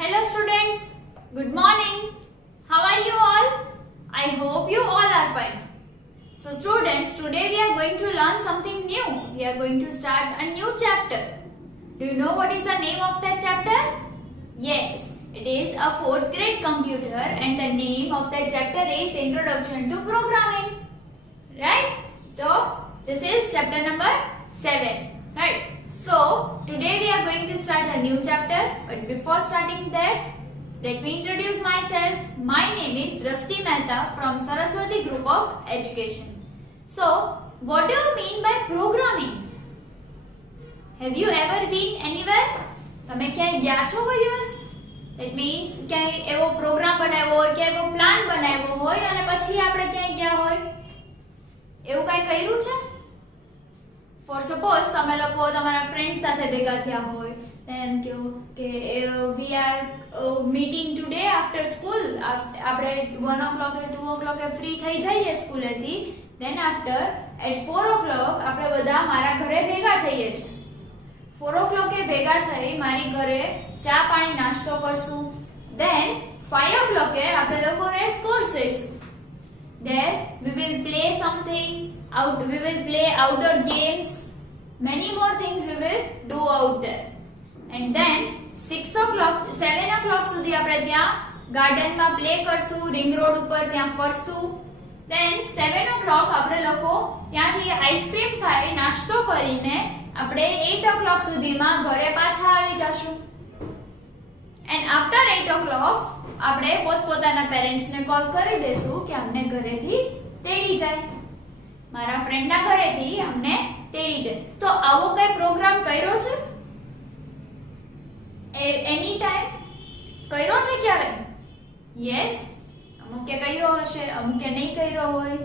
Hello students, good morning. How are you all? I hope you all are fine. So students, today we are going to learn something new. We are going to start a new chapter. Do you know what is the name of that chapter? Yes, it is a 4th grade computer and the name of that chapter is Introduction to Programming. Right? So, this is chapter number 7. Right? So, today we are going to start a new chapter, but before starting that, let me introduce myself. My name is Drashti Mehta from Saraswati Group of Education. So, what do you mean by programming? Have you ever been anywhere? તમે ક્યાંય ગયા છો કોઈ દિવસ? That means ક્યાંય એવો programme બનાવ્યો હોય, ક્યાંય એવો પ્લાન બનાવ્યો હોય અને પછી આપણે ક્યાંય ગયા હોય? એવું કાંઈ કર્યું છે? For suppose તમે લોકો તમારા ફ્રેન્ડ્સ સાથે ભેગા થયા હોય, then કહો કે we are meeting today after school. આપણે 1 o'clock or 2 o'clock ફ્રી થઈ જઈએ સ્કૂલેથી, then after at 4 o'clock આપણે બધા મારા ઘરે ભેગા થઈએ છે. 4 o'clock ભેગા થઈ મારી ઘરે ચા પાણી નાસ્તો કરશું. Then 5 o'clock આપણે લોકો રેસ કોર્સ જઈશું. There we will play something out. We will play outdoor games. Many more things we will do out there. And then 6 o'clock, 7 o'clock સુધી આપણે ત્યાં ગાર્ડન માં પ્લે કરશું, રિંગ રોડ ઉપર ત્યાં ફરશું. Then 7 o'clock આપણે લોકો ત્યાંથી આઈસ્ક્રીમ ખાઈ નાસ્તો કરીને આપણે 8 o'clock સુધીમાં ઘરે પાછા આવી જશું. And after 8 o'clock આપણે પોતપોતાના પેરેન્ટ્સને કોલ કરી દેશું કે અમને ઘરેથી તેડી જાય. મારા ફ્રેન્ડના ઘરેથી અમને તેડી જાય. તો આવો કઈ પ્રોગ્રામ કર્યો છે? એની ટાઈમ કર્યો છે ક્યારે? યસ, અમુકે કર્યો હશે, અમુકે નહીં કર્યો હોય.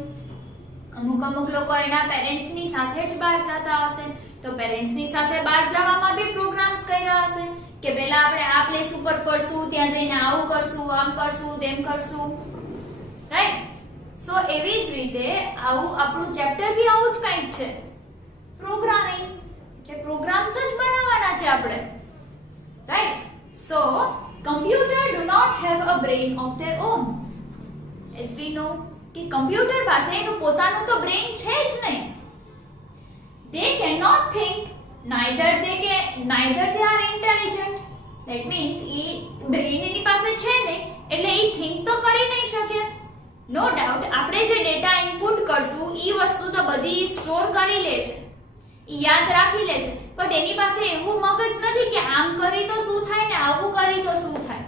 અમુક લોકો એના પેરેન્ટ્સની સાથે જ બહાર જતા હશે, તો પેરેન્ટ્સની સાથે બહાર જવામાં બી પ્રોગ્રામ્સ કર્યા હશે કે પહેલા આપણે આ પ્લેસ ઉપર ફરશું, ત્યાં જઈને આવું કરશું, આમ કરશું, તેમ કરશું. રાઈટ? સો એવી જ રીતે આવું આપણું ચેપ્ટર બી આવું જ કંઈક છે, પ્રોગ્રામિંગ, કે પ્રોગ્રામ્સ જ બનાવવાના છે આપણે. Right? So computer do not have a brain of their own. As we know કે કમ્પ્યુટર પાસે એનું પોતાનું તો બ્રેઇન છે જ નહીં. They cannot think, neither they are intelligent. That means brain એની પાસે છે ને એટલે એ think તો કરી નહીં શકે. No doubt આપણે જે ડેટા ઇનપુટ કરશું ઈ વસ્તુ તો બધી સ્ટોર કરી લે છે, ઈ યાદ રાખી લે છે, બટ એની પાસે એવું મગજ નથી કે આમ કરી તો શું થાય ને આવું કરી તો શું થાય.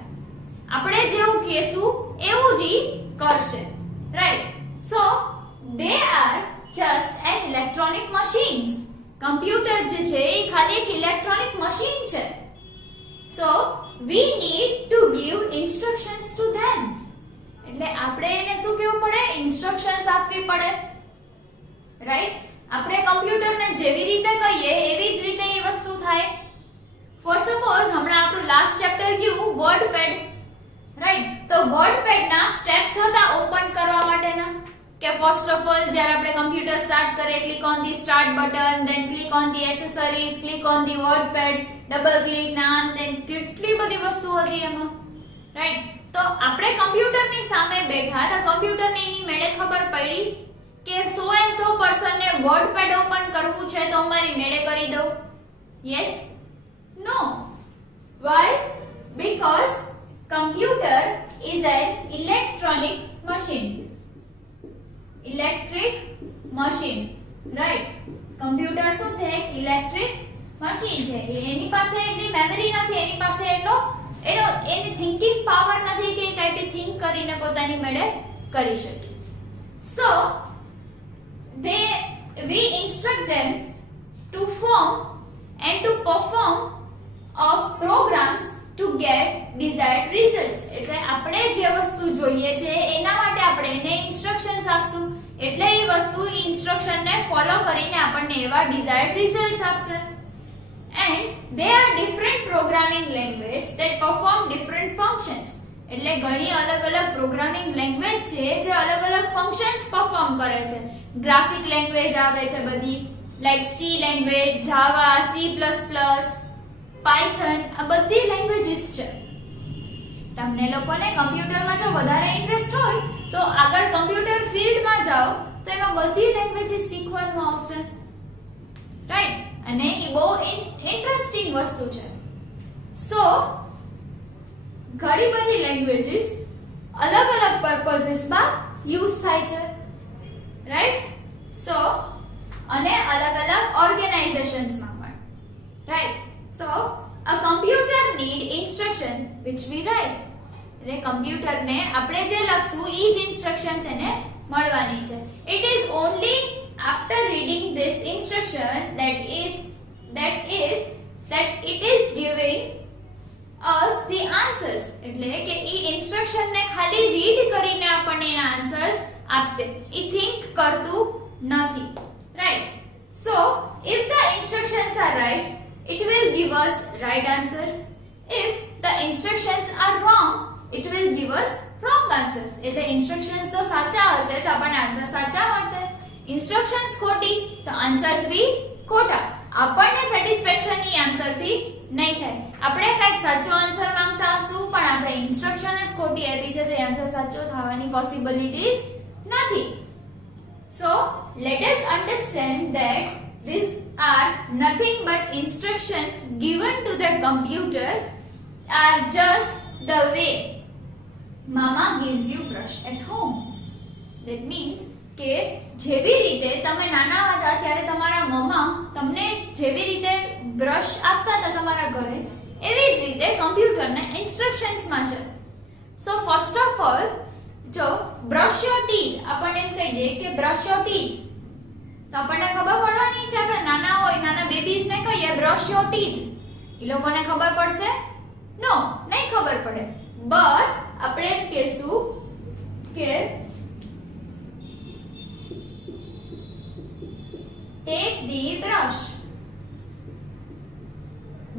આપણે જેવું કહેશું એવું જ ઈ કરશે. Right? So they are just an electronic machines. Computer જે છે એ ખાલી એક ઇલેક્ટ્રોનિક મશીન છે. So we need to give instructions to them. એટલે આપણે એને શું કહેવું પડે? ઇન્સ્ટ્રક્શન્સ આપવી પડે. રાઈટ? આપણે કમ્પ્યુટરને જેવી રીતે કહીએ એવી જ રીતે એ વસ્તુ થાય. ફોર સપોઝ હમણાં આપણું લાસ્ટ ચેપ્ટર ગયું વર્ડપેડ. રાઈટ? તો વર્ડપેડના સ્ટેપ્સ હતા ઓપન કરવા માટેના કે ફર્સ્ટ ઓફ ઓલ જ્યારે આપણે કમ્પ્યુટર સ્ટાર્ટ કરીએ click on the start button, then click on the accessories, click on the WordPad, double click ના, ધેન કેટલી બધી વસ્તુ હતી એમાં. રાઈટ? તો આપણે કમ્પ્યુટરની સામે બેઠા તો કમ્પ્યુટરને એની મેળે ખબર પડી કે 100 પર્સનને વર્ડપેડ ઓપન કરવું છે તો અમારી મેળે કરી દો. Yes? No. Why? Because computer is an electronic machine. Electric machine. Right? Computer શું છે? એક ઇલેક્ટ્રિક મશીન છે. એની પાસે એટલી મેમરી નથી, એની પાસે એની થિંકિંગ પાવર નથી કે કંઈ બી થિંક કરીને પોતાની મેળે કરી શકે. સો we instruct them to form and to perform of programs to get desired results. એટલે આપણે જે વસ્તુ જોઈએ છે એના માટે આપણે એને ઇન્સ્ટ્રક્શન્સ આપશું, એટલે એ વસ્તુ ઇન્સ્ટ્રક્શનને ફોલો કરીને આપણને એવા desired results આપશે. And they are different programming language that perform different functions. એટલે ઘણી અલગ-અલગ પ્રોગ્રામિંગ લેંગ્વેજ છે જે અલગ-અલગ ફંક્શન્સ પરફોર્મ કરે છે. ગ્રાફિક લેંગ્વેજ આવે છે બધી, લાઈક સી લેંગ્વેજ, જાવા, C++, પાયથન, આ બધી લેંગ્વેજીસ છે. તમને લોકોને કમ્પ્યુટરમાં જો વધારે ઇન્ટરેસ્ટ હોય તો આગળ કમ્પ્યુટર ફિલ્ડમાં જાઓ તો એમાં બધી લેંગ્વેજીસ શીખવાનું આવશે, રાઈટ? અને એ બહુ ઇન્ટરેસ્ટિંગ વસ્તુ છે. સો ઘણી બધી લેંગ્વેજીસ અલગ અલગ પર્પઝીસમાં યુઝ થાય છે, રાઈટ? સો અને અલગ અલગ ઓર્ગેનાઇઝેશન્સમાં પણ, right? So a computer need instruction which we write. એટલે કમ્પ્યુટરને આપણે જે લખશું ઈ જ ઇન્સ્ટ્રક્શન્સ એને મળવાની છે. It is only after reading this instruction that it is giving us the answers. એટલે કે ઈ ઇન્સ્ટ્રક્શન ને ખાલી રીડ કરીને આપણને એના આન્સર્સ આપશે, ઈ થિંક કરતું નથી, right? So if the instructions are right, it will give us right answers. If the instructions are wrong, it will give us wrong answers. એટલે instructions જો સાચા હશે તો આપણને આન્સર સાચા મળશે, instructions ખોટી તો આન્સર્સ બી ખોટા. આપણને સેટિસ્ફેક્શન ની આન્સર થી નહીં થાય. આપણે કંઈક સાચો આન્સર માંગતા હશું પણ આપણે ઇન્સ્ટ્રક્શન જ ખોટી આપી છે તો એ આન્સર સાચો થવાની પોસિબિલિટીઝ નથી. So let us understand that these are nothing but instructions given to the computer are just the way mama gives you brush at home. That means કે જેવી રીતે તમે નાના હતા ત્યારે તમારા મમ્મા તમને જેવી રીતે બ્રશ આપતા હતા તમારા ઘરે એવી જ રીતે કમ્પ્યુટરને ઇન્સ્ટ્રક્શન્સમાં છે. સો ફર્સ્ટ ઓફ ઓલ જો બ્રશ યોર ટીથ આપણને એમ કહી દે કે બ્રશ યોર ટીથ તો આપણને ખબર પડવાની છે. આપણે નાના હોય નાના બેબીઝને કહીએ બ્રશ યોર ટીથ, એ લોકોને ખબર પડશે? નો, નહીં ખબર પડે. બટ આપણે એમ કહેશું કે take the brush.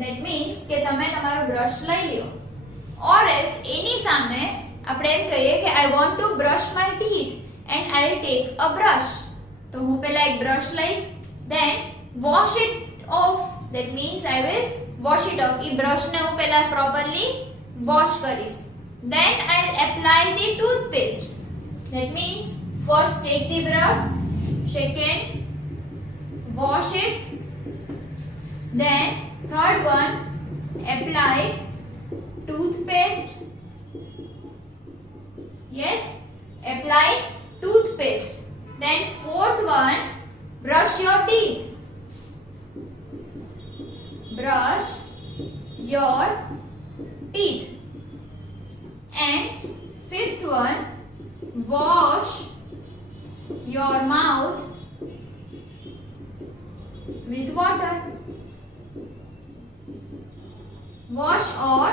That means કે તમે તમારો બ્રશ લઈ લ્યો. ઓર એલ્સ એની સામે આપણે એમ કહીએ કે આઈ want two brush my teeth and I will take a brush. તો હું પહેલા એક બ્રશ લઈશ, then wash it off. That means I will wash it off. ઈ બ્રશને હું પહેલા પ્રોપરલી વોશ કરીશ. Then I will apply the toothpaste. That means first take the brush, second wash it, then third one apply toothpaste. Yes, apply toothpaste. Then fourth one, brush your teeth. Brush your teeth. And fifth one, wash your mouth with water. Wash or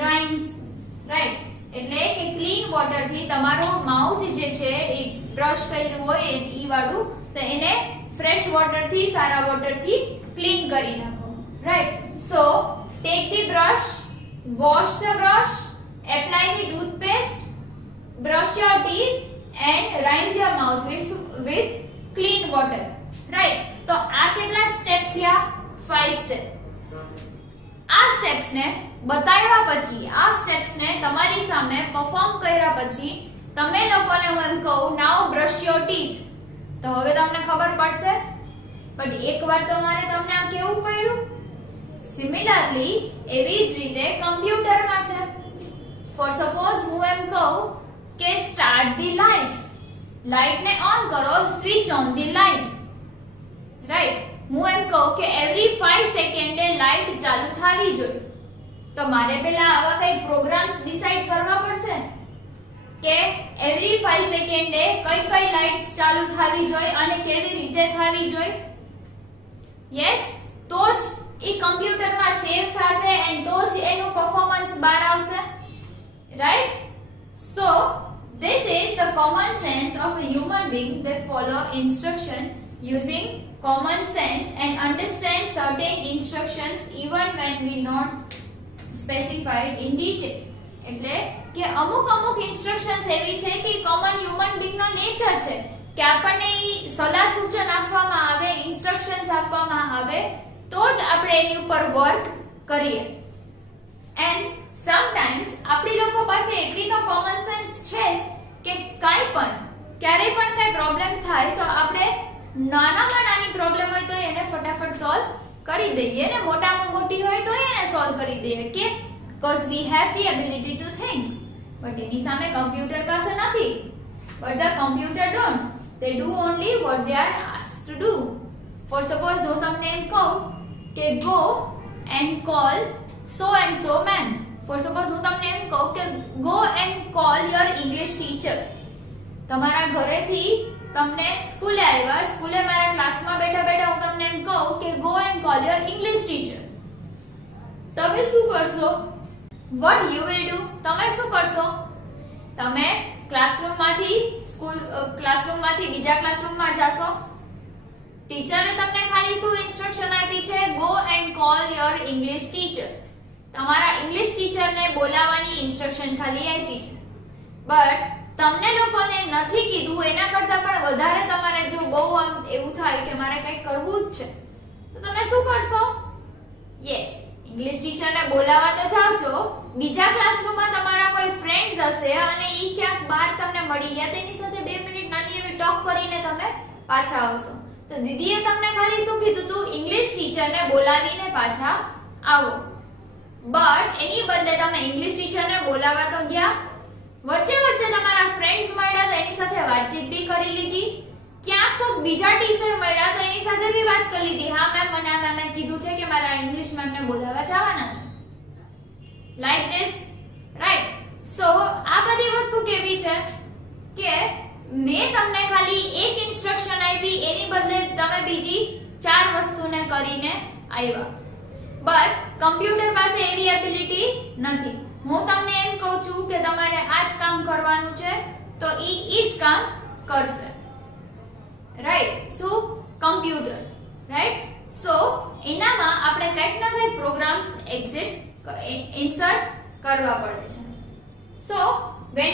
rinse, right? એટલે કે clean water થી તમારો mouth જે છે એ brush કર્યું હોય ઈ વાળું તો એને ફ્રેશ વોટર થી સારા વોટર થી ક્લીન કરી નાખો, right? So tech the brush, wash the brush, apply the toothpaste, brush your teeth and rinse your mouth with clean water, right? તો આ કેટલા સ્ટેપ થયા? 5 સ્ટેપ. આ સ્ટેપ્સ ને બતાવ્યા પછી, આ સ્ટેપ્સ ને તમારી સામે પરફોર્મ કર્યા પછી તમે લોકોને હું એમ કહું નાઉ બ્રશ યોર ટીથ, તો હવે તમને ખબર પડશે. બટ એકવાર તો મારે તમને આ કેવું પડ્યું. સિમિલરલી એવી જ રીતે કમ્પ્યુટરમાં છે. ફોર સપોઝ હું એમ કહું કે સ્ટાર્ટ ધી લાઇટ, લાઇટ ને ઓન કરો, switch on the light, right? હું એમ કહું કે એવરી 5 સેકન્ડે લાઇટ ચાલુ થવી જોઈએ, તો મારે પહેલા આવા કઈ પ્રોગ્રામ્સ ડિસાઈડ કરવા પડશે કે એવરી 5 સેકન્ડે કઈ કઈ લાઇટ્સ ચાલુ થવી જોઈએ અને કેવી રીતે થવી જોઈએ. યસ, તો જ ઈ કમ્પ્યુટરમાં સેવ થશે એન્ડ તો જ એનું પરફોર્મન્સ બહાર આવશે, right? So this is the common sense of a human being that follow instruction using common sense and understand certain instructions even when we not specified in detail. એટલે કે અમુક ઇન્સ્ટ્રક્શન્સ એવી છે કે કોમન હ્યુમન બીંગ નો nature છે કે આપણને ઈ સલાહ સૂચન આપવામાં આવે, ઇન્સ્ટ્રક્શન્સ આપવામાં આવે તો જ આપણે એની ઉપર વર્ક કરીએ. And some પ્રોબ્લેમ થાય તો આપણે નાનામાં નાની પ્રોબ્લેમ હોય તો એને ફટાફટ સોલ્વ કરી દઈએ ને મોટામાં મોટી હોય તો એને સોલ્વ કરી દઈએ કે because we have the ability to think. But એની સામે કમ્પ્યુટર પાસે નથી. But the computer don't. They do only what they are asked to do. For suppose જો તમને એમ કહું કે go and call so and so man. For suppose હું તમને એમ કહું કે go and call your English teacher. તમારા ઘરેથી તમને સ્કૂલે આવ્યા, સ્કૂલે મારા ક્લાસમાં બેઠા બેઠા હું તમને એમ કહું કે go and call your English teacher. તમે શું કરશો? What you will do? તમે શું કરશો? તમે ક્લાસરૂમમાંથી ક્લાસરૂમમાંથી બીજા ક્લાસરૂમમાં જાશો. ટીચરે તમને ખાલી શું ઇન્સ્ટ્રક્શન આપી છે? Go and call your English teacher. તમારા ઇંગ્લિશ ટીચરને બોલાવવાની ઇન્સ્ટ્રક્શન ખાલી આપી છે. બટ તમને લોકોને નથી કીધું, એના કરતા પણ વધારે તમારે જો બહુ આમ એવું થાય કે મારે કંઈક કરવું જ છે તો તમે શું કરશો? યસ, ઇંગ્લિશ ટીચરને બોલાવવા તો જાવ છો, બીજા ક્લાસરૂમમાં તમારા કોઈ ફ્રેન્ડ્સ હશે અને ઈ ક્યાંક બહાર તમને મળી ગયા, તેની સાથે 2 મિનિટ નાની એવી ટોક કરીને તમે પાછા આવશો. તો દીદીએ તમને ખાલી શું કીધું હતું? ઇંગ્લિશ ટીચરને બોલાવીને પાછા આવો. બટ એની બદલે તમે ઇંગ્લિશ ટીચરને બોલાવવા તો ગયા, વચ્ચે વચ્ચે તમારા ફ્રેન્ડ્સ મળ્યા તો એની સાથે વાતચીત બી કરી લીધી, ક્યાંક બીજા ટીચર મળ્યા તો એની સાથે બી વાત કરી લીધી. હા મેમ, મને આ મેમે કીધું છે કે મારા ઇંગ્લિશ મેમને બોલાવવા જવાના છે. Like this, right? સો આ બધી વસ્તુ કેવી છે કે મેં તમને ખાલી એક ઇન્સ્ટ્રક્શન આપી, એની બદલે તમે બીજી 4 વસ્તુને કરીને આવ્યા. બટ કમ્પ્યુટર પાસે એવી એબિલિટી નથી. હું તમને એમ કહું છું કે તમારે આ જ કામ કરવાનું છે તો ઈ જ કામ કરશે. રાઈટ? શું? કમ્પ્યુટર. રાઈટ? સો એનામાં આપણે કંઈક ના કંઈક પ્રોગ્રામ્સ ઇન્સર્ટ કરવા પડે છે. સો when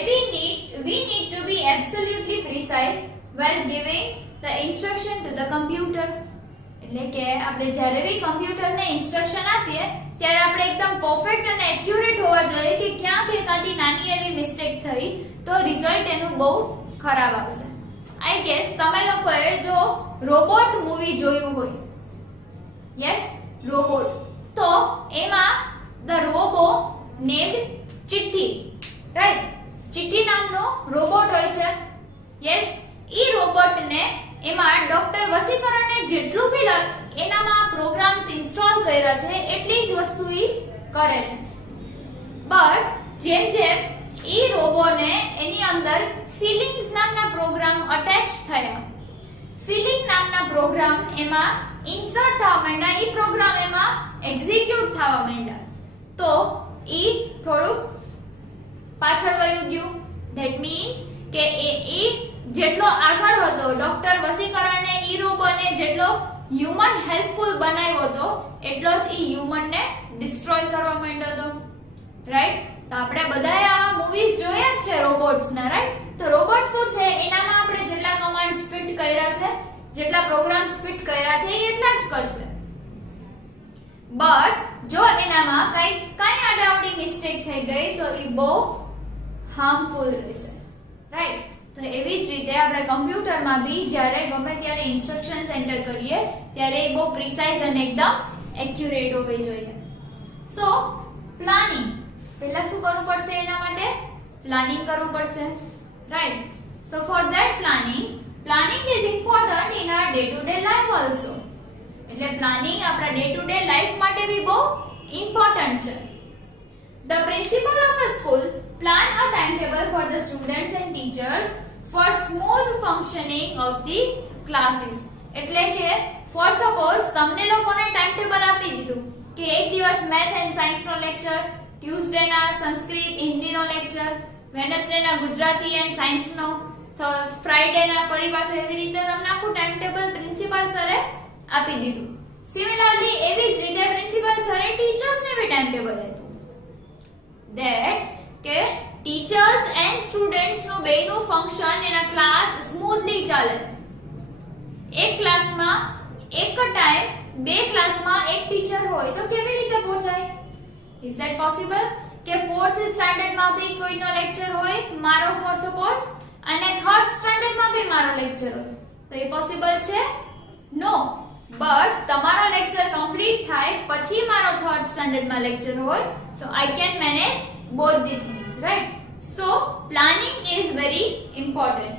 we need to be absolutely precise while giving the instruction to the computer. એટલે કે આપણે જ્યારે બી કમ્પ્યુટરને ઇન્સ્ટ્રક્શન આપીએ ત્યારે આપણે એકદમ પરફેક્ટ અને એક્યુરેટ હોવા જોઈએ કે ક્યાંક એકાદી નાની એવી મિસ્ટેક થઈ તો રિઝલ્ટ એનું બહુ ખરાબ આવશે. આઈ ગેસ તમે લોકોએ જો રોબોટ મૂવી જોયું હોય, યસ, રોબોટ, તો એમાં ધ રોબો નેમ્ડ ચિઠ્ઠી, રાઈટ? ચિઠ્ઠી નામનો રોબોટ હોય છે. યસ, ઈ રોબોટને એમાં ડોક્ટર વસીકરણે જેટલું બી એનામાં પ્રોગ્રામ્સ ઇન્સ્ટોલ કર્યા છે એટલી જ વસ્તુ ઈ કરે છે. બટ જેમ જેમ ઈ રોબોને એની અંદર ફીલિંગ્સ નામના પ્રોગ્રામ અટેચ થયા, ફીલિંગ નામના પ્રોગ્રામ એમાં ઇન્સર્ટ થવા માંડ્યા, ઈ પ્રોગ્રામ એમાં એક્ઝિક્યુટ થવા માંડ્યા, તો ઈ થોડું પાછળ વયું ગયું. ધેટ મીન્સ કે એ જેટલો આગળ હતો, ડોક્ટર વસીકરણે ઈ રોબોને જેટલો હ્યુમન હેલ્પફુલ બનાવ્યો હતો એટલો જ ઈ હ્યુમનને ડિસ્ટ્રોય કરવા માંડ્યો હતો. રાઈટ? તો આપણે બધાએ આવા મૂવીઝ જોયા જ છે રોબોટ્સના, રાઈટ? તો રોબોટ શું છે? એનામાં આપણે જેટલા કમાન્ડ્સ ફિટ કર્યા છે, જેટલા પ્રોગ્રામ્સ ફિટ કર્યા છે એટલા જ કરશે. બટ જો એનામાં કઈ આડાવડી મિસ્ટેક થઈ ગઈ તો ઈ બહુ હાર્મફુલ રહેશે. રાઈટ? તો એવી જ રીતે આપણે કમ્પ્યુટરમાં બી જ્યારે ગમે ત્યારે ઇન્સ્ટ્રક્શન્સ એન્ટર કરીએ ત્યારે એ બહુ પ્રિસાઇઝ અને એકદમ એક્યુરેટ હોવી જોઈએ. સો પ્લાનિંગ, પહેલા શું કરવું પડશે? એના માટે પ્લાનિંગ કરવું પડશે. Right? So for that planning is important in our day to day life also. એટલે પ્લાનિંગ આપણા ડે ટુ ડે લાઈફ માટે બી બહુ ઇમ્પોર્ટન્ટ છે. The principal of a school plan a timetable for the students and teachers for smooth functioning of the classes. એટલે કે for suppose તમને લોકોને timetable આપી દીધું કે એક દિવસ મેથ એન્ડ સાયન્સ નો લેક્ચર, ટ્યુઝડે ના સંસ્કૃત હિન્દી નો લેક્ચર, વેડનેસડે ના ગુજરાતી એન્ડ સાયન્સ નો, તો ફ્રાઈડે ના ફરી પાછો, એવી રીતે તમને આખું ટાઈમટેબલ પ્રિન્સિપલ સરે આપી દીધું. સિમિલરલી એવી જ રીતે પ્રિન્સિપલ સરે ટીચર્સને બી ટાઈમટેબલ આપ્યું. that કે ટીચર્સ એન્ડ સ્ટુડન્ટ્સ નું બેનું ફંક્શન એના ક્લાસ સ્મૂથલી ચાલે. એક ક્લાસમાં એક ટાઈમ 2 ક્લાસમાં એક ટીચર હોય તો કેવી રીતે પહોંચાય? Is that possible? કે 4th સ્ટાન્ડર્ડ માં બી કોઈનો લેક્ચર હોય, મારો ફોર સપોઝ અને થર્ડ સ્ટાન્ડર્ડમાં બી મારો લેક્ચર હોય તો એ પોસિબલ છે? નો. બટ તમારો લેક્ચર કમ્પ્લીટ થાય પછી મારો થર્ડ સ્ટાન્ડર્ડમાં લેક્ચર હોય તો I can manage both the things, right? So planning is very important.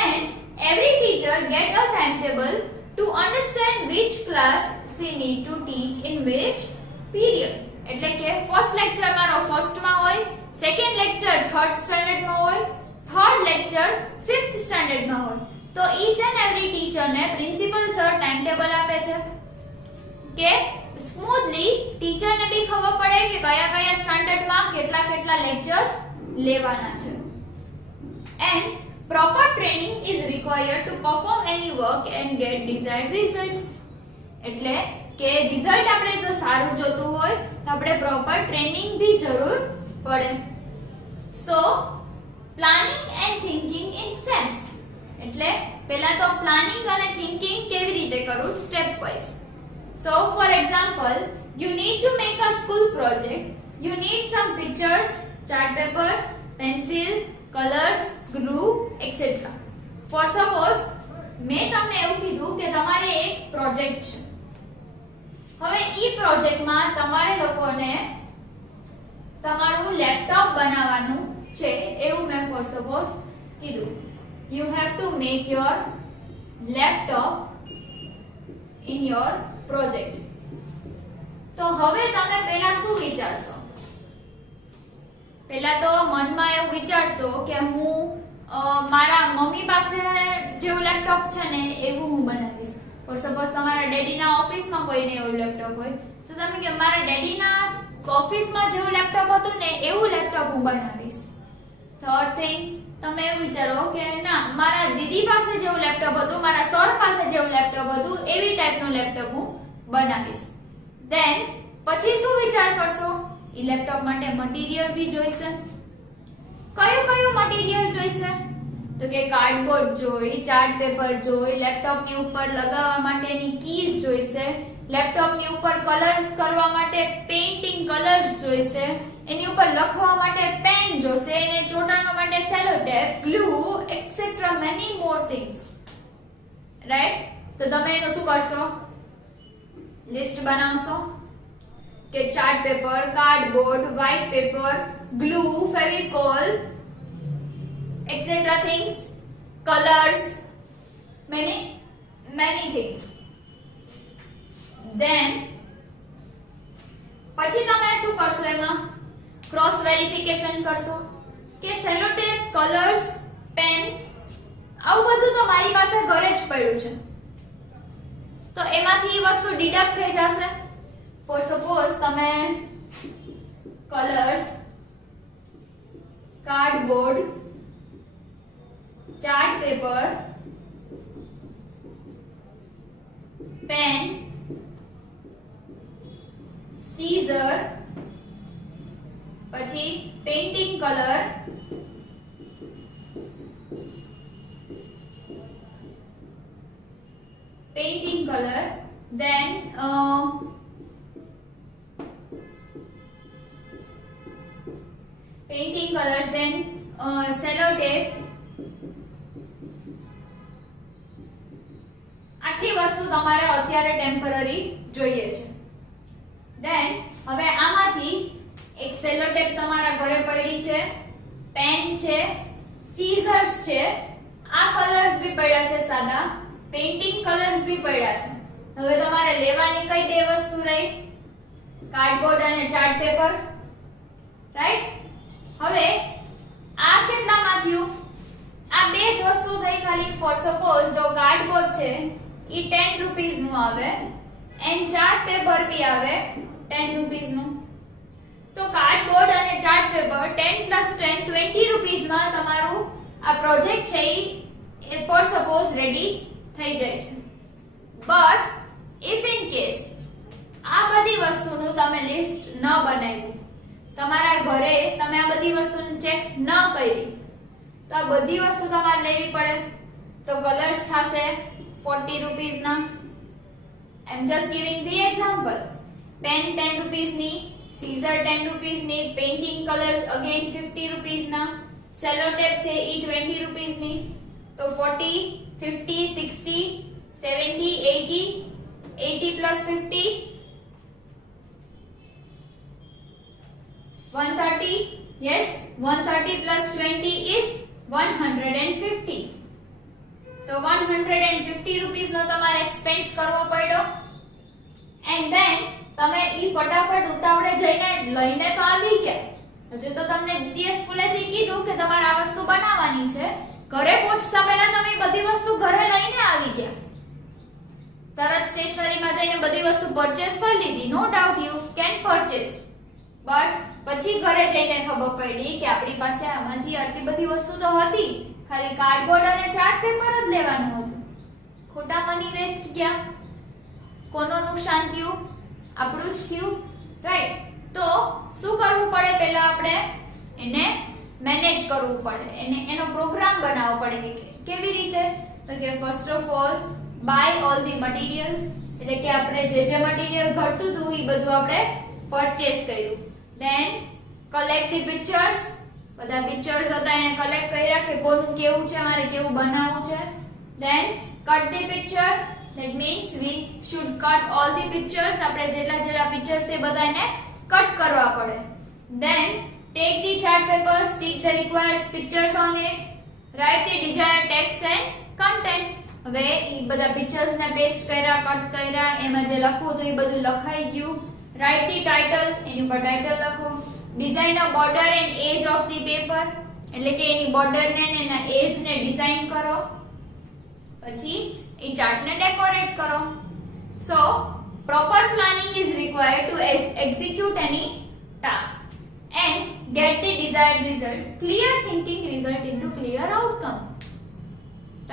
And every teacher get a timetable to understand which class she need to teach in which period. એટલે કે first lecture મારો first માં હોય, second lecture third standard માં હોય, third lecture fifth standard માં હોય. તો ઈચ એન્ડ એવરી ટીચર ને પ્રિન્સિપલ સર ટાઈમ ટેબલ આપે છે કે સ્મૂથલી ટીચર ને બી ખબર પડે કે કયા કયા સ્ટાન્ડર્ડ માં કેટલા કેટલા લેક્ચર્સ લેવાના છે. And proper training is required to perform any work and get desired results. એટલે કે રિઝલ્ટ આપણે જો સારું જોતું હોય તો આપણે પ્રોપર ટ્રેનિંગ બી જરૂર પડે. So planning and thinking in steps. એટલે પહેલા તો પ્લાનિંગ અને થિંકિંગ કેવી રીતે કરવું step wise. So for example, you need to make a school project. You need some pictures, chart paper, pencil, colors, glue, etc. For suppose મેં તમને એવું કીધું કે તમારે એક પ્રોજેક્ટ છે. હવે ઈ પ્રોજેક્ટમાં તમારે લોકોને તમારું લેપટોપ બનાવવાનું છે એવું મેં ફોર સપોઝ કીધું. You have to make your laptop in your project. તો હવે તમે પહેલા શું વિચારશો? પહેલા તો મનમાં એવું વિચારશો કે હું મારા મમ્મી પાસે જેવું લેપટોપ છે ને એવું હું બનાવીશ. ફોર સપોઝ તમારા ડેડીના ઓફિસમાં કોઈને એવું લેપટોપ હોય તો તમે કે મારા ડેડીના ઓફિસમાં જેવું લેપટોપ હતું ને એવું લેપટોપ હું બનાવીશ. થર્ડ થિંગ, તમે એવું વિચારો કે ના, મારા દીદી પાસે જેવું લેપટોપ હતું, મારા સર પાસે જેવું લેપટોપ હતું એવી ટાઈપનું લેપટોપ હું બનાવીશ. ધેન પછી શું વિચાર કરશો? ઈ લેપટોપ માટે મટીરીયલ બી જોઈશે. કયું કયું મટીરીયલ જોઈશે? તો કે કાર્ડબોર્ડ જોઈ, ચાર્ટ પેપર જોઈ, લેપટોપની ઉપર લગાવવા માટેની કીઝ જોઈશે, લેપટોપની ઉપર કલર્સ કરવા માટે પેઇન્ટિંગ કલર્સ જોઈશે, એની ઉપર લખવા માટે પેન જોઈશે, એને ચોંટાડવા માટે sellotape, glue, etcetera many more things, right? તો તમે એનું શું કરશો? લિસ્ટ બનાવશો કે chart paper, cardboard, white paper, glue, Fevicol, etcetera things, colours, many things. Then પછી તમે શું કરશો? એમાં ક્રોસ વેરિફિકેશન કરશો કે સેલો ટેપ, કલર્સ, પેન આવું બધું તો મારી પાસે ઘરે જ પડ્યું છે તો એમાંથી વસ્તુ ડિડક્ટ થઈ જશે. ફોર સપોઝ તમે colours, cardboard, chart paper, pen, scissor, પછી painting colour, then painting colors and cello tape. આટલી વસ્તુ તમારે અત્યારે ટેમ્પરરી જોઈએ છે. ધેન હવે આમાંથી એક સેલો ટેપ તમારા ઘરે પડી છે, પેન છે, સીઝર્સ છે, આ કલર્સ બી પડ્યા છે સાદા, પેઇન્ટિંગ કલર્સ બી પડ્યા છે. હવે તમારે લેવાની કઈ બે વસ્તુ રહી? કાર્ડબોર્ડ અને ચાર્ટ પેપર, રાઈટ? હવે આ કેટલામાં થયું? આ બે જ વસ્તુ થઈ ખાલી. ફોર સપોઝ જો કાર્ડબોર્ડ છે ઈ 10 રૂપીસ નું આવે એન્ડ ચાર્ટ પેપર બી આવે 10 રૂપીસ નું. તો કાર્ડબોર્ડ અને ચાર્ટ પેપર 10 + 10 20 રૂપીસ માં તમારું આ પ્રોજેક્ટ છે ઈ ફોર સપોઝ રેડી થઈ જાય છે. બટ ઇફ ઇન કેસ આ બધી વસ્તુનું તમે લિસ્ટ ન બનાવ્યું, તમારા ઘરે તમે આ બધી વસ્તુને ચેક ન કરી, તો આ બધી વસ્તુ તમારે લેવી પડે. તો કલર્સ થશે 40 રૂપીસ ના. I am just giving the example. Pen 10 rupees ની, સીઝર 10 રૂપીસ ની, પેઇન્ટિંગ કલર્સ અગેન 50 રૂપીસ ના, સેલો ટેપ છે ઈ 20 રૂપીસ ની, તો 40 50 60 70 80 80 plus 50 130. Yes, 130 plus 20 is 150. તો 150 રૂપીસ નો તમારે એક્સપેન્સ કરવો પડ્યો. એન્ડ ધેન તમે ઈ ફટાફટ ઉતાવળે જઈને લઈને તો આવી ગયા. હજુ તો તમને દીદીએ સ્કૂલેથી કીધું કે તમારે આ વસ્તુ બનાવવાની છે. ઘરે પહોંચતા પહેલા તમે બધી વસ્તુ ઘરે લઈને આવી ગયા. તરત સ્ટેશનરીમાં જઈને બધી વસ્તુ પરચેસ કરી લીધી. No doubt you can purchase. But પછી ઘરે જઈને ખબર પડી કે આપણી પાસે આમાંથી આટલી બધી વસ્તુ તો હતી, ખાલી કાર્ડબોર્ડ અને ચાર્ટ પેપર જ લેવાનું હતું. ખોટા મની વેસ્ટ ગયા. કોનું નુકસાન થયું? આપણું જ થયું, રાઈટ? તો શું કરવું પડે? પહેલા આપણે એને મેનેજ કરવું પડે, એનો પ્રોગ્રામ બનાવવો પડે. કેવી રીતે? તો કે first of all buy all the materials, એટલે કે આપણે જે મટીરીયલ ઘટતું હતું એ બધું આપણે પરચેસ કર્યું. ધેન કલેક્ટ ધી પિક્ચર્સ, બધા પિક્ચર્સ હતા એને કલેક્ટ કર્યા કે કોનું કેવું છે, મારે કેવું બનાવવું છે. Then cut the picture, that means we should cut all the pictures. આપણે જેટલા પિક્ચર્સ છે બધાને કટ કરવા પડે. Then take the chart paper, stick the required pictures on it, write the desired text and content. હવે ઈ બધા pictures ને paste કર્યા, કટ કર્યા, એમાં જે લખવું હતું એ બધું લખાઈ ગયું. Write the title, એની ઉપર ટાઇટલ લખો. Design a border and edge of the paper, એટલે કે એની બોર્ડર ને એના એજ ને ડિઝાઇન કરો. પછી એ ચાર્ટ ને ડેકોરેટ કરો. So proper planning is required to execute any task and get the desired result. Clear thinking result into clear outcome,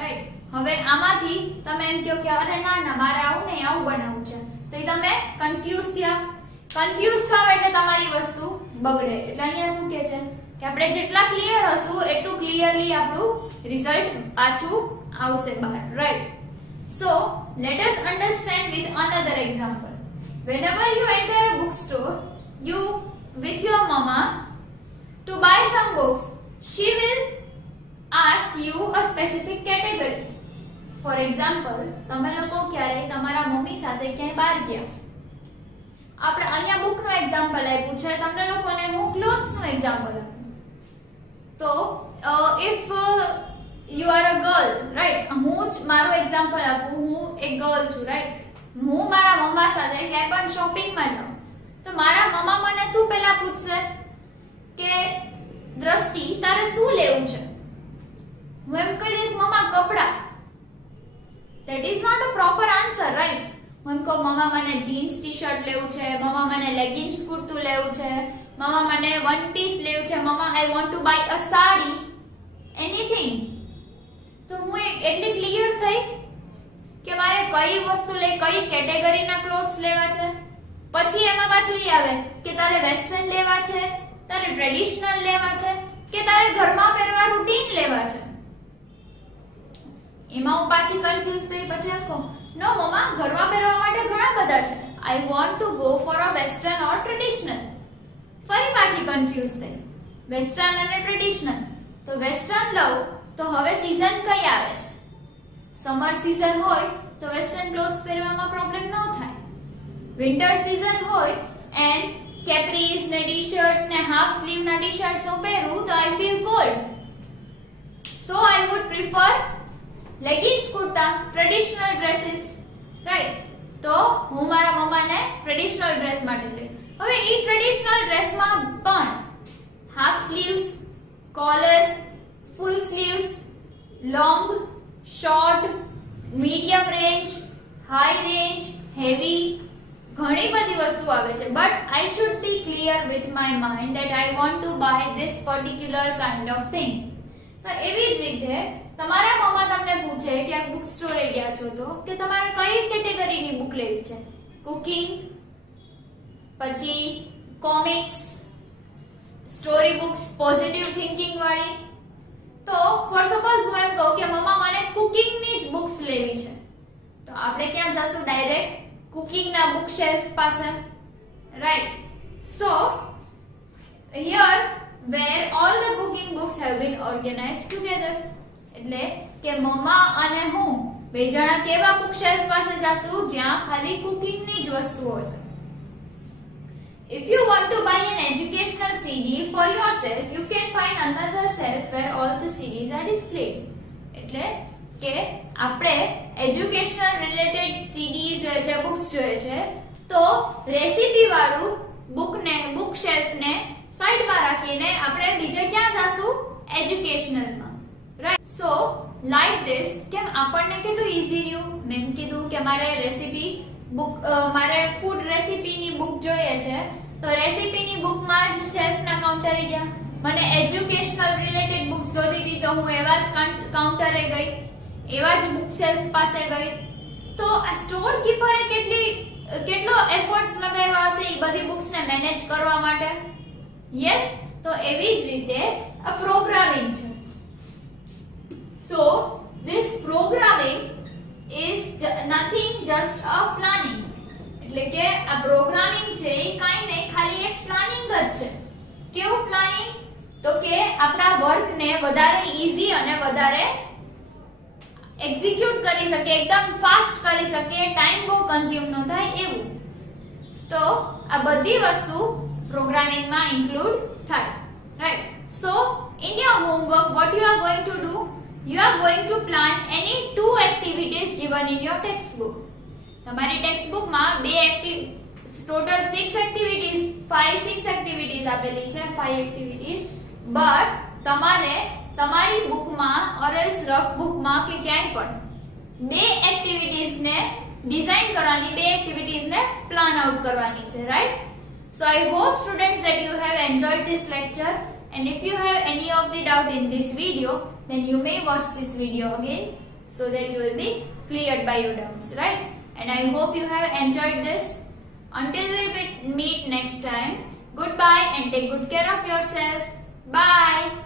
right? હવે આમાંથી તમે એમ કહો કે અરે ના ના મારે આવું નહીં, આવું બનાવવું છે, તો એ તમે કન્ફ્યુઝ થયા. કન્ફ્યુઝ થાવ એટલે તમારી વસ્તુ બગડે. એટલે અહીંયા શું કહે છે કે આપણે જેટલા ક્લિયર હશું એટલું ક્લિયરલી આપણું રિઝલ્ટ પાછું આવશે બહાર, right? So let us understand with another example. Whenever you enter a bookstore, you with your mama to buy some books, she will ask you a specific category. For example, તમે લોકો ક્યારે તમારા mummy સાથે ક્યાંય બહાર ગયા, આપણે અહીંયા બુક નું એક્ઝામ્પલ આપ્યું છે, તમને લોકોને હું ક્લોથ્સ નું એક્ઝામ્પલ આપું. તો if you are a girl, right? હું મારું એક્ઝામ્પલ આપું, હું એક ગર્લ છું, રાઈટ? હું મારા મમ્મા સાથે ક્યાંય પણ શોપિંગમાં જાઉં તો મારા મમ્મા મને શું પહેલા પૂછશે કે દ્રષ્ટિ તારે શું લેવું છે? હું એમ કહી દઈશ મમ્મા કપડા. That is not a proper answer, right? હું એમ કહું મમ્મા મને જીન્સ ટી શર્ટ લેવું છે, મમ્મા મને લેગિન્સ કુર્તું લેવું છે, મમ્મા મને વન પીસ લેવું છે, mamma I want to buy a sari, anything. તો હું એટલી ક્લિયર થઈ કે મારે કઈ વસ્તુ લે, કઈ કેટેગરીના ક્લોથ્સ લેવા છે. પછી એમાં પાછું ઈ આવે કે તારે વેસ્ટર્ન લેવા છે, તારે ટ્રેડિશનલ લેવા છે, કે તારે ઘરમાં પહેરવા રૂટીન લેવા છે. એમાં હું પાછી કન્ફ્યુઝ થઈ. પછી એમ કહું નો મમ્મા ઘરમાં પહેરવા માટે ઘણા બધા છે, આઈ want to go for a western or traditional. ફરી પાછી કન્ફ્યુઝ થઈ, વેસ્ટર્ન અને ટ્રેડિશનલ. તો વેસ્ટર્ન લઉં તો હવે સીઝન કઈ આવે છે? સમર સીઝન હોય તો વેસ્ટર્ન ક્લોથ્સ પહેરવામાં પ્રોબ્લેમ ન થાય. વિન્ટર સીઝન હોય એન્ડ કેપ્રીઝ ને ટી-શર્ટ્સ ને હાફ સ્લીવ ના ટી-શર્ટ્સ પહેરું તો I feel cold. So I would prefer leggings kurta, traditional dresses, right? તો હું મારા મમ્માને ટ્રેડિશનલ ડ્રેસ માટે લઈશ. હવે ઈ ટ્રેડિશનલ ડ્રેસમાં પણ half sleeves, collar, full sleeves, long, short, medium range, high range, heavy, ઘણી બધી વસ્તુ આવે છે. But I should be clear with my mind that I want to buy this particular kind of thing. તો એવી જ રીતે તમારા મમ્મા તમને પૂછે કે આ બુક સ્ટોરે ગયા છો તો કે તમારે કઈ કેટેગરીની બુક લેવી છે? કુકિંગ, પછી comics, story books, positive thinking વાળી. તો ફોર સપોઝ હું એમ કહું કે મમ્મા મને કુકિંગની જ બુક્સ લેવી છે, તો આપણે ક્યાં જશું? ડાયરેક્ટ કુકિંગના બુક શેલ્ફ પાસે, right? So here where all the cooking books have been organized together. એટલે કે મમ્મા અને હું બે જણા કેવા બુક શેલ્ફ પાસે જાશું જ્યાં ખાલી કુકિંગ ની જ વસ્તુઓ હશે. If you want to buy an educational CD for yourself, you can find another shelf where all the CDs are displayed. એટલે કે આપણે એજ્યુકેશનલ રિલેટેડ CDs જોઈએ છે, બુક્સ જોઈએ છે, તો રેસીપી વાળું બુક શેલ્ફ ને સાઈડ માં રાખીને આપણે બીજે ક્યાં જાશું? એજ્યુકેશનલ માં, રાઈટ? સો લાઈક ધીસ કેમ આપણને કેટલું ઈઝી રહ્યું. મેં કીધું કે મારે રેસીપી બુક, મારે ફૂડ રેસીપીની બુક જોઈએ છે, તો રેસીપીની બુકમાં જ શેલ્ફના કાઉન્ટરે ગયા. મને એજ્યુકેશનલ રિલેટેડ બુક્સ જોતી હતી તો હું એવા જ કાઉન્ટરે ગઈ, એવા જ બુક શેલ્ફ પાસે ગઈ. તો આ સ્ટોર કીપરે કેટલો એફર્ટ્સ લગાવ્યા હશે એ બધી બુક્સને મેનેજ કરવા માટે. યસ, તો એવી જ રીતે આ પ્રોગ્રામિંગ છે. So this programming is nothing just a planning. એટલે કે આ પ્રોગ્રામિંગ છે એ કાઈ નહીં, ખાલી એક પ્લાનિંગ જ છે. કેવું પ્લાનિંગ? તો કે આપણા વર્કને વધારે ઈઝી અને વધારે એક્ઝિક્યુટ કરી શકે, એકદમ ફાસ્ટ કરી શકે, ટાઈમ બહુ કન્ઝ્યુમ ન થાય એવું. તો આ બધી વસ્તુ પ્રોગ્રામિંગમાં ઇન્ક્લુડ થાય, right? So in your homework what you are going to do, you are going to plan any 2 activities given in your textbook. તમારી ટેક્સ્ટ માં ટોટલ 6 એક્ટિવિટીઝ, 6 એક્ટિવિટીઝ આપેલી છે, 5 એક્ટિવિટીઝ. બટ તમારે તમારી બુકમાં ઓર એલ્સ રફ બુકમાં કે ક્યાંય પણ 2 એક્ટિવિટીઝને ડિઝાઇન કરવાની, 2 એક્ટિવિટીઝને પ્લાન આઉટ કરવાની છે, right? So I hope students that you have enjoyed this lecture, and if you have any of the doubt in this video, then you may watch this video again so that you will be cleared by your doubts, right? And I hope you have enjoyed this. Until we meet next time, goodbye and take good care of yourself. Bye.